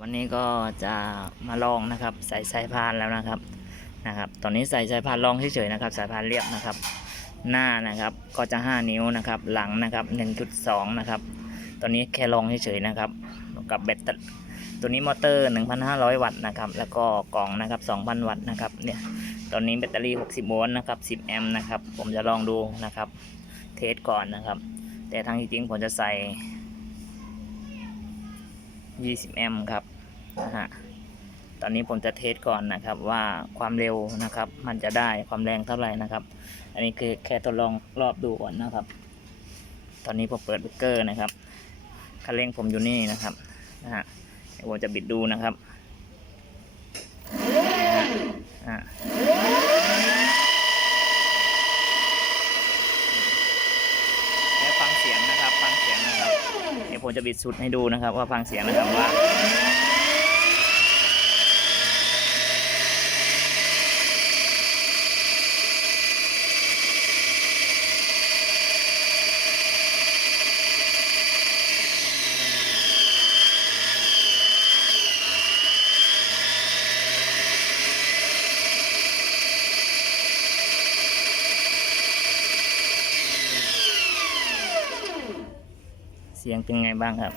วันนี้ก็จะมาลองนะครับ ใส่สายพานแล้วนะครับนะครับ ตอนนี้ใส่สายพานลองเฉยๆนะครับ สายพานเรียบนะครับ หน้านะครับก็จะ 5 นิ้วนะครับ หลังนะครับ 1.2 นะครับ ตอนนี้แค่ลองเฉยๆนะครับ กับแบตเตอรี่ตัวนี้มอเตอร์ 1,500 วัตต์นะครับ แล้วก็กล่องนะครับ 2,000 วัตต์นะครับ เนี่ย ตอนนี้แบตเตอรี่ 60 โวลต์นะครับ 10 แอมป์นะครับ ผมจะลองดูนะครับ เทสก่อนนะครับ แต่ทางจริงๆผมจะใส่ 20 แอมป์ครับนะฮะตอนนี้ผมจะเทสก่อนนะครับว่าความเร็วนะครับ มันจะได้ความแรงเท่าไหร่นะครับ อันนี้คือแค่ทดลองรอบดูก่อนนะครับ ตอนนี้ผมเปิดเบรกเกอร์นะครับคันเร่งผมอยู่นี่นะครับนะฮะผมจะบิดดูนะครับอ่าแล้วฟังเสียงนะครับ ฟังเสียงนะครับ เดี๋ยวผมจะบิดสุดให้ดูนะครับว่าฟังเสียงนะครับว่า สียงเป็นไงบ้างครับ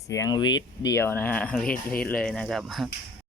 เสียงวิดเดียวนะฮะวิดวิดเลยนะครับ